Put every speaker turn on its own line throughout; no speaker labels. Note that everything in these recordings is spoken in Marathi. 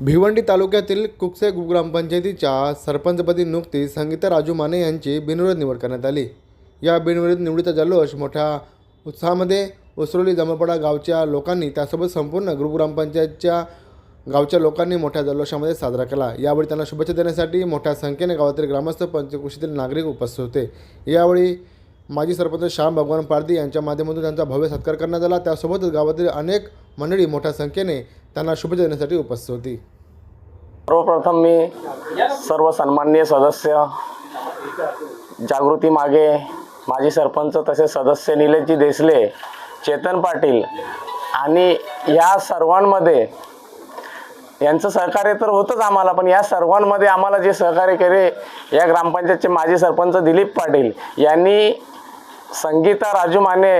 भिवंडी तालुक्यातील कुकसे ग्रामपंचायतीच्या सरपंचपदी नुकतीच संगीता राजू माने यांची बिनविरोध निवड करण्यात आली. या बिनविरोध निवडीचा जल्लोष मोठ्या उत्साहामध्ये उसरोली जमपडा गावच्या लोकांनी त्यासोबत संपूर्ण गुरु ग्रामपंचायतच्या गावच्या लोकांनी मोठ्या जल्लोषामध्ये साजरा केला. यावेळी त्यांना शुभेच्छा देण्यासाठी मोठ्या संख्येने गावातील ग्रामस्थ पंचकृषीतील नागरिक उपस्थित होते. यावेळी माजी सरपंच श्याम भगवान पारदी यांच्या माध्यमातून त्यांचा भव्य सत्कार करण्यात आला. त्यासोबतच गावातील अनेक मंडळी मोठ्या संख्येने त्यांना शुभेच्छा देण्यासाठी उपस्थित होती.
सर्वप्रथम मी सर्व सन्माननीय सदस्य जागृती मागे माजी सरपंच तसेच सदस्य निलेशजी देसले चेतन पाटील आणि या सर्वांमध्ये यांचं सहकार्य तर होतंच आम्हाला पण या सर्वांमध्ये आम्हाला जे सहकार्य केले या ग्रामपंचायतचे माजी सरपंच दिलीप पाटील यांनी संगीता राजू माने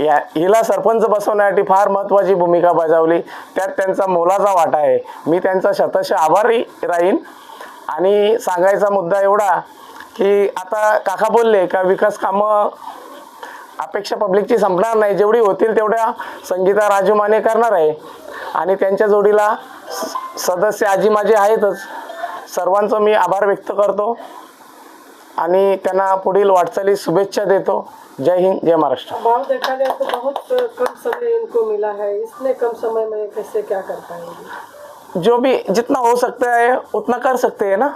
या हिला सरपंच बसवण्यासाठी फार महत्त्वाची भूमिका बजावली. त्यात त्यांचा मोलाचा वाटा आहे. मी त्यांचा शतश आभारी राहीन. आणि सांगायचा मुद्दा एवढा की आता काका बोलले का विकास कामं अपेक्षा पब्लिकची संपणार नाही. जेवढी होतील तेवढ्या संगीता राजू माने करणार आहे. आणि त्यांच्या जोडीला स- सदस्य आजी माझे आहेतच. सर्वांचं मी आभार व्यक्त करतो. आणि त्यांना पुढील वाटचालीस शुभेच्छा देतो. जय हिंद जय महाराष्ट्र।
भाव देखा जाए तो बहुत कम समय इनको मिला है। इतने कम समय में कैसे क्या कर पाएँगे?
जो भी जितना हो सकता है उतना कर सकते हैं ना।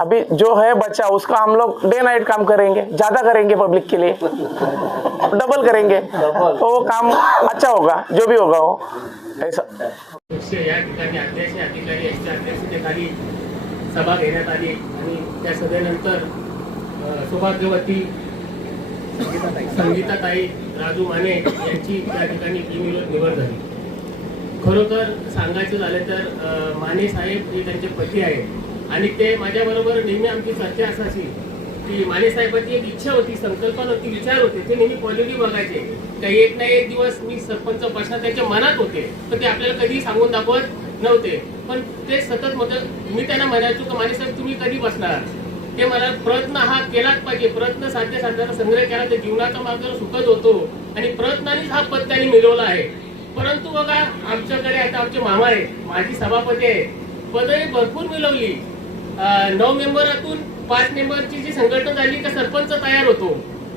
अभी जो है बच्चा उसका हम लोग डे नाइट काम करेंगे। ज़्यादा करेंगे पब्लिक के लिए। डबल करेंगे। तो वो काम अच्छा होगा जो भी होगा वो। ऐसा।
या ठिकाणी अध्यक्ष अधिकारी यांच्या अध्यक्षतेखाली सभा घेण्यात आली। आणि त्या सभेनंतर सौभाग्यवती संगीताताई. राजू माने यांची त्या ठिकाणी बिनविरोध निवड झाली. खरोखर सांगायचं झालं तर माने साहेब हे त्यांचे पती आहेत. आणि ते माझ्याबरोबर नेहमी आमची चर्चा असायची की माने साहेबांची एक इच्छा होती संकल्पना होती विचार होते. ते नेहमी पॉझिटिव्ह बघायचे. काही एक ना एक दिवस मी सरपंच बसणार त्यांच्या मनात होते पण ते आपल्याला कधी सांगून दाखवत नव्हते. पण ते सतत मत मी त्यांना म्हणायचो की माने साहेब तुम्ही कधी बसणार? ते मला प्रयत्न हा केलाच पाहिजे. प्रयत्न साध्य साध्याचा संग्रह केला तर जीवनाचा मार्ग सुखद होतो. आणि प्रयत्नानेच हा पद त्यांनी मिळवला आहे. परंतु बघा आमच्याकडे आता आमचे मामा आहे माझी सभापती आहे पदही भरपूर मिळवली. नऊ मेंबरातून पाच मेंबरची जी संघटना झाली का सरपंच तयार होतो.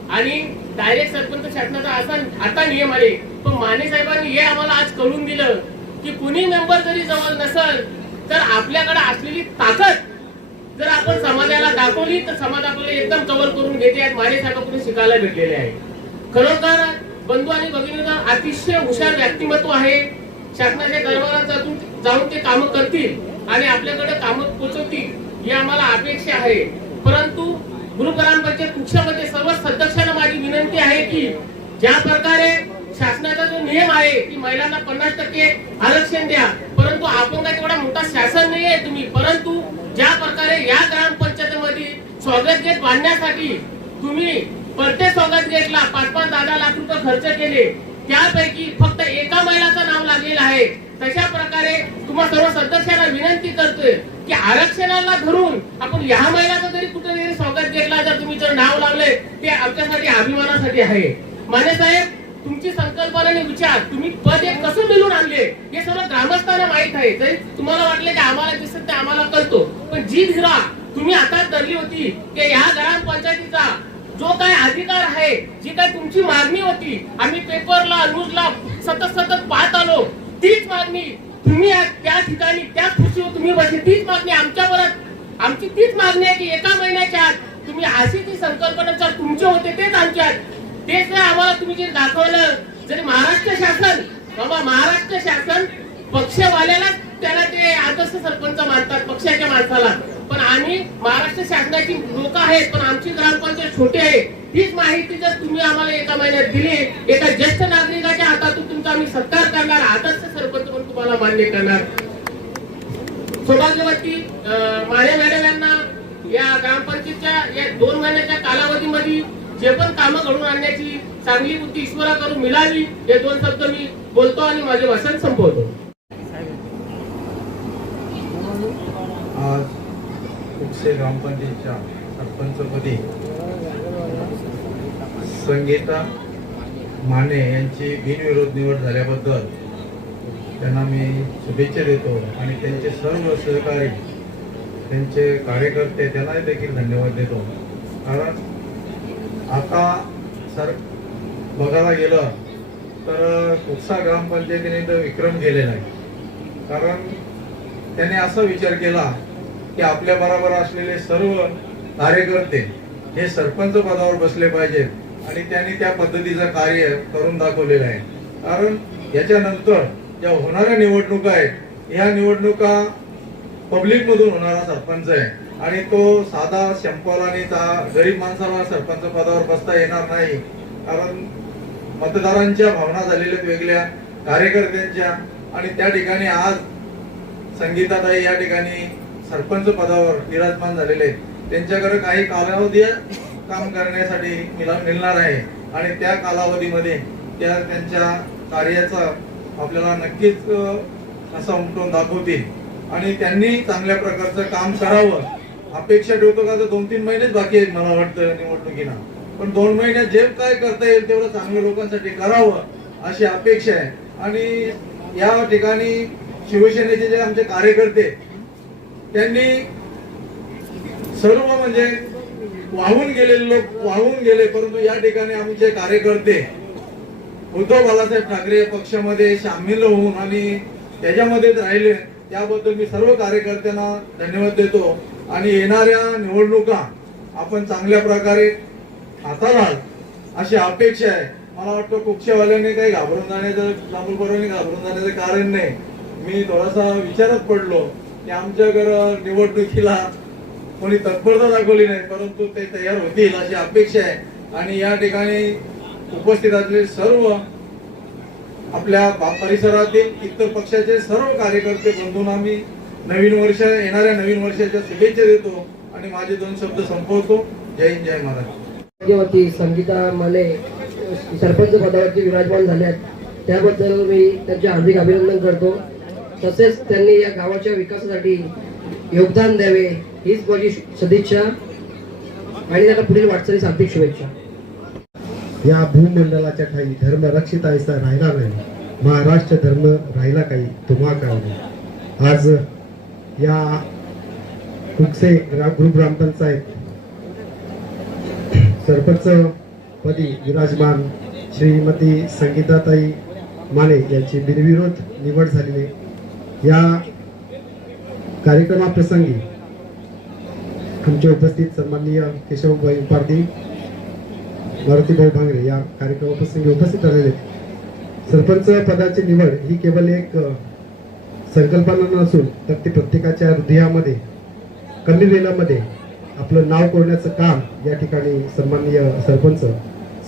आणि डायरेक्ट सरपंच शासनाचा असा आता नियम आहे. पण माने साहेबांनी हे आम्हाला आज कळून दिलं की कुणी मेंबर जरी जवळ नसल तर आपल्याकडे असलेली ताकद जर आपण समाजाला दाखवली तर समाजाकडे एकदम कव्हर करून घेते आहेत. माझ्यासारखं साहेबांकडून शिकायला भेटलेले आहे खरोखर बंधू आणि भगिनींना अतिशय हुशार व्यक्तिमत्व आहे. शासनाच्या दरबारात जाऊन ते कामं करतील आणि आपल्याकडे कामं पोचवतील ही आम्हाला अपेक्षा आहे. परंतु गुरु पंचायत पक्षामध्ये सर्व सदस्यांना माझी विनंती आहे की ज्या प्रकारे शासनाचा जो नियम आहे की महिलांना पन्नास टक्के आरक्षण द्या परंतु आपण काय तेवढा मोठा शासन नाही आहे तुम्ही परंतु ज्या प्रकारे या ग्रामपंचायतीमध्ये स्वागत गेट बांधण्यासाठी तुम्ही प्रत्येक स्वागत गेटला पाच पाच दहा दहा लाख रुपये खर्च केले. त्यापैकी फक्त एका महिलाचं नाव लागलेलं आहे. तशा प्रकारे तुम्हा सर्व सदस्यांना विनंती करतोय की आरक्षणाला धरून आपण या महिलाचं जरी कुठेतरी स्वागत गेटला जर तुम्ही जर नाव लावले ते आमच्यासाठी अभिमानासाठी आहे. माने साहेब तुमची संकल्पना आणि विचार तुम्ही पद एक कसं मिळून आणले हे सर्व ग्रामस्थांना माहीत आहे. जरी तुम्हाला वाटले की आम्हाला दिसत ते आम्हाला कळतो. पण जी धीरा तुम्ही आता धरली होती की या ग्रामपंचायतीचा जो काय अधिकार आहे जी काय तुमची मागणी होती आम्ही पेपरला न्यूजला सतत सतत पाहत आलो तीच मागणी तुम्ही त्या ठिकाणी त्या खुर्चीवर तुम्ही बसली तीच मागणी आमच्या परत आमची तीच मागणी आहे की एका महिन्याच्या आत तुम्ही अशी ती संकल्पना जर तुमचे होते तेच आमच्या आहेत. तेच नाही आम्हाला तुम्ही जे दाखवलं जरी महाराष्ट्र शासन बाबा महाराष्ट्र शासन पक्षवाल्याला त्याला ते आदर्श सरपंच मानतात पक्षाच्या माणसाला आणि महाराष्ट्र शासनाची लोक आहेत पण आमची ग्रामपंचायत छोटी आहे. हीच माहिती जर तुम्ही आम्हाला एका महिन्यात दिली एका ज्येष्ठ नागरिकाच्या हातातून तुमचा आम्ही सत्कार करणार आदर्श सरपंच म्हणून तुम्हाला मान्य करणार. सौभाग्यवती अं, माने मॅडम यांना या ग्रामपंचायतच्या या दोन महिन्याच्या कालावधीमध्ये जे पण कामं घडून आणण्याची चांगली बुद्धी ईश्वराकडून मिळाली हे दोन शब्द मी बोलतो आणि माझे भाषण संपवतो
आज कुकसे ग्रामपंचायतच्या सरपंचपदी संगीता माने यांची बिनविरोध निवड झाल्याबद्दल त्यांना मी शुभेच्छा देतो आणि त्यांचे सर्व सहकारी त्यांचे कार्यकर्ते त्यांनाही देखील धन्यवाद देतो. कारण आता सर बघायला गेलं तर कुकसा ग्रामपंचायतीने तर विक्रम केलेला आहे कारण त्याने असा विचार केला की आपल्या बरोबर असलेले सर्व कार्यकर्ते हे सरपंच पदावर बसले पाहिजेत आणि त्यांनी त्या पद्धतीचं कार्य करून दाखवलेलं आहे. कारण याच्यानंतर ज्या होणाऱ्या निवडणुका आहेत ह्या निवडणुका पब्लिकमधून होणारा सरपंच आहे. आणि तो साधा सिंपल आणि ता- गरीब माणसाला सरपंच पदावर बसता येणार नाही. कारण मतदारांच्या भावना झालेल्या वेगळ्या कार्यकर्त्यांच्या. आणि त्या ठिकाणी आज संगीताताई या ठिकाणी सरपंच पदावर विराजमान झालेले आहेत. त्यांच्याकडे काही कालावधी काम करण्यासाठी मिला- मिळणार आहे. आणि त्या कालावधीमध्ये त्या त्यांच्या कार्याचा आपल्याला नक्कीच असं असा उमटून दाखवतील. आणि त्यांनी चांगल्या प्रकारचं काम करावं. अपेक्षा ठेवतो का? तर दोन तीन महिनेच बाकी आहेत मला वाटतं निवडणुकीला. पण दोन महिन्यात जे काय करता येईल तेवढं चांगल्या लोकांसाठी करावं अशी अपेक्षा आहे. आणि या ठिकाणी शिवसेनेचे जे आमचे कार्यकर्ते त्यांनी सर्व म्हणजे वाहून गेलेले लोक वाहून गेले परंतु या ठिकाणी आमचे कार्यकर्ते उद्धव बाळासाहेब ठाकरे पक्षामध्ये सामील होऊन आणि त्याच्यामध्येच राहिले त्याबद्दल मी सर्व कार्यकर्त्यांना धन्यवाद देतो. आणि येणाऱ्या निवडणुका आपण चांगल्या प्रकारे हाताळाल अशी अपेक्षा आहे. मला वाटतं कुक्षेवाल्यांनी काही घाबरून जाण्याचं जांभूळकरांनी घाबरून जाण्याचं कारण नाही. मी थोडासा विचारात पडलो. की आमच्याकडं निवडणुकीला कोणी तत्परता दाखवली नाही परंतु ते तयार होतील अशी अपेक्षा आहे. आणि या ठिकाणी उपस्थित असलेले सर्व आपल्या बा- परिसरातील इतर पक्षाचे सर्व कार्यकर्ते बंधूंना मी नवीन वर्ष येणाऱ्या नवीन वर्षाच्या शुभेच्छा देतो आणि माझे दोन शब्द संपवतो. जय हिंद जय महाराज
संगीता मले सरपंच पदावरती विराजमान झाल्यात. त्याबद्दल मी त्यांचे हार्दिक अभिनंदन करतो. तसेच त्यांनी या गावाच्या विकासासाठी योगदान द्यावे हीच माझी सदिच्छा आणि त्याला पुढील वाटचालीस हार्दिक शुभेच्छा.
या भूमंडलाच्या ठाई धर्म रक्षित ऐसा राहिला नाही. महाराष्ट्र धर्म राहिला काही तुम्हा काय आज या कुकसे ग्रुप ग्रामपंचायत सरपंच पदी विराजमान श्रीमती संगीताताई माने यांची बिनविरोध निवड झालेली आहे. या कार्यक्रमाप्रसंगी आमचे उपस्थित सन्माननीय केशवभाई उपार्दी मारुतीभाऊ भांगरे या कार्यक्रमाप्रसंगी उपस्थित राहिलेले सरपंच पदाची निवड ही केवळ एक संकल्पना नसून तर ती प्रत्येकाच्या हृदयामध्ये कन्नवेलामध्ये आपलं नाव कोरण्याचं काम या ठिकाणी सन्माननीय सरपंच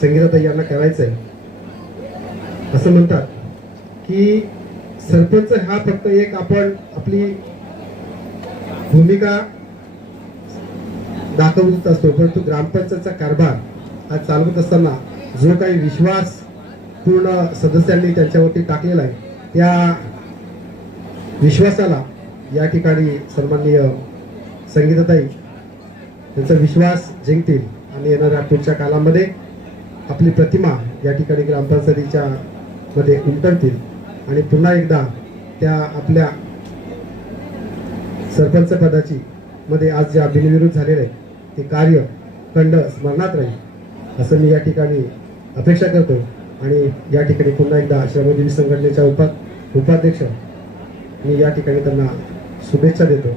संगीताताई यांना करायचं आहे असं म्हणतात की सरपंच हा फक्त एक आपण आपली भूमिका दाखवत असतो परंतु ग्रामपंचायतचा कारभार हा चालवत असताना जो काही विश्वास पूर्ण सदस्यांनी त्यांच्यावरती टाकलेला आहे त्या विश्वासाला या ठिकाणी सन्माननीय संगीताताई त्यांचा विश्वास जिंकतील आणि येणाऱ्या पुढच्या कालामध्ये आपली प्रतिमा या ठिकाणी ग्रामपंचायतीच्या मध्ये उमटवतील. आणि पुन्हा एकदा त्या आपल्या सरपंच पदाची मध्ये आज जे बिनविरोध झालेलं आहे ते कार्य खंड स्मरणात राहील असं मी या ठिकाणी अपेक्षा करतो. आणि या ठिकाणी पुन्हा एकदा श्रमजीवी संघटनेच्या उपा उपाध्यक्ष मी या ठिकाणी त्यांना शुभेच्छा देतो.